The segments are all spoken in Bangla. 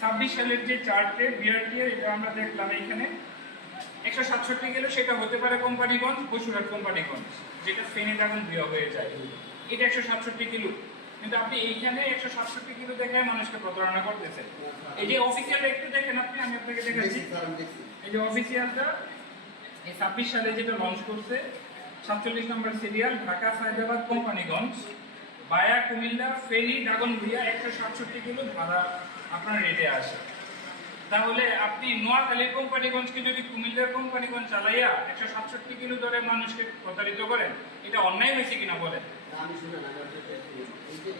26 সালের যে চার্টে বিআরটি এটা আমরা দেখলাম এখানে 167 কিলো, সেটা হতে পারে কোম্পানিগঞ্জ, বসুরহাট কোম্পানিগঞ্জ, যেটা ফেনী দাগন বিয়া হয়ে যায়, এটা 167 কিলো। কিন্তু আপনি এইখানে 167 কিলো দেখে মানুষকে প্রতারণা করতেছেন। এই যে অফিসিয়াল একটু দেখেন আপনি, আমি আপনাকে দেখাচ্ছি। এই যে অফিসিয়ালটা এই 26 সালে যেটা লঞ্চ করছে, 47 নম্বর সিরিয়াল, ঢাকা সায়দাবাদ কোম্পানিগঞ্জ বায়া কুমিল্লা ফেনী দাগনভূঞা 167 কিলো ভাড়া আপনার রেটে আসে। তাহলে আপনি নোয়াখালীর কোম্পানিগঞ্জকে যদি কুমিল্লার কোম্পানিগঞ্জ চালাইয়া 167 কিলো ধরে মানুষকে প্রতারিত করেন, এটা অন্যায় হয়েছে কিনা বলেন? আমি শুনে না,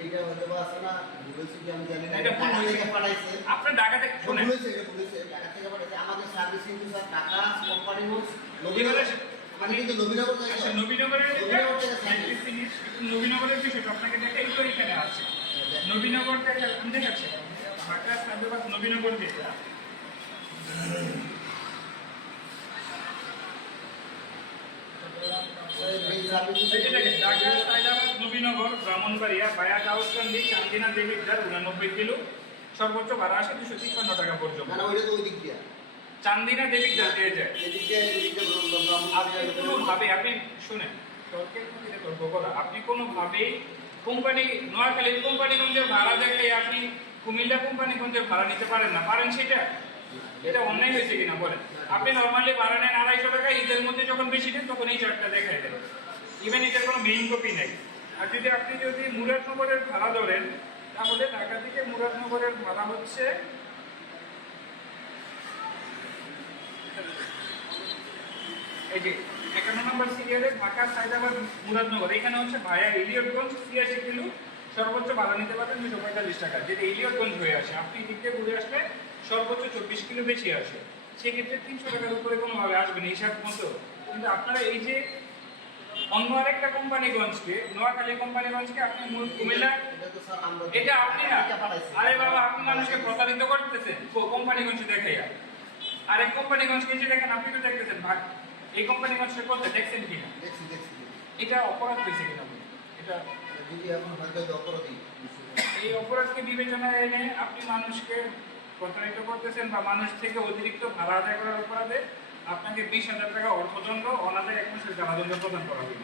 এটা হতে পারছে না, বলেছি কি আমি জানি না, এটা ভুল হয়েছে। পাঠাইছে আপনি ঢাকা থেকে শুনেন, বলেছে, এটা বলেছে ঢাকা থেকে পাঠাইছে আমাদের সার্ভিস কিন্তু স্যার ঢাকা কোম্পানিগঞ্জ আমি কিন্তু নবীনগর থেকে আচ্ছা, নবীনগরের নবীনগর থেকে নবীনগরের বিষয়টা আপনাকে দেখে এই তো এখানে আছে। নবীনগর থেকে আমি দেখাচ্ছি, ঢাকা সায়দাবাদ নবীনগর যেটা, ঢাকা সায়দাবাদ নবীনগর ব্রাহ্মণবাড়িয়া বায়া কাউসকান্দি চান্দিনা দেবিদ্বার 89 কিলো, সর্বোচ্চ ভাড়া আসে 253 টাকা পর্যন্ত। না ওইটা তো ওই দিক দিয়ে চান্দিনা দেবিদ্বার দিয়ে যায়। এদিক দিয়ে আপনি কোনোভাবে, আপনি শুনেন, তর্কের প্রতিটা তর্ক করা, আপনি কোনোভাবেই কোম্পানি নোয়াখালীর কোম্পানিগঞ্জের ভাড়া দেখে আপনি কুমিল্লা কোম্পানিগঞ্জের ভাড়া নিতে পারেন না, পারেন সেটা? এটা অন্যায় হয়েছে কিনা বলেন? আপনি নর্মালি ভাড়া নেন 250 টাকা, ঈদের মধ্যে যখন বেশি নেন তখন এই চার্টটা দেখাই দেন, ইভেন এটার কোনো মেইন কপি নেই। আর যদি আপনি মুরাদনগরের ভাড়া ধরেন, তাহলে ঢাকা থেকে মুরাদনগরের ভাড়া হচ্ছে এই যে 51 নম্বর সিরিয়ালে ঢাকা সায়দাবাদ মুরাদনগর, এখানে হচ্ছে ভায়া ইলিয়টগঞ্জ 86 কিলো, সর্বোচ্চ ভাড়া নিতে পারবেন 245 টাকা। যেটা ইলিয়টগঞ্জ হয়ে আসে, আপনি এদিক দিয়ে ঘুরে আসলে সর্বোচ্চ 24 কিলো বেশি আসে, সেক্ষেত্রে 300 টাকার উপরে কোনোভাবে আসবে না হিসাব মতো। কিন্তু আপনারা এই যে অন্য আরেকটা কোম্পানিগঞ্জকে, নোয়াখালী কোম্পানিগঞ্জকে আপনি কুমিল্লা, এটা আপনি না, আরে বাবা আপনি মানুষকে প্রতারিত করতেছেন কোম্পানিগঞ্জ দেখাইয়া। আরেক কোম্পানিগঞ্জকে যে দেখেন, আপনি তো দেখতেছেন ভাগ, এই কোম্পানিগঞ্জটা করতে দেখছেন কিনা? এটা অপরাধ হয়েছে কিনা? এটা যদি এখন হয়তো অপরাধী এই অপরাধকে বিবেচনায় এনে আপনি মানুষকে প্রতারিত করতেছেন বা মানুষ থেকে অতিরিক্ত ভাড়া আদায় করার অপরাধে আপনাকে 20,000 টাকা অর্থদণ্ড, অনাদায় 1 মাসের কারাদণ্ড প্রদান করা হবে।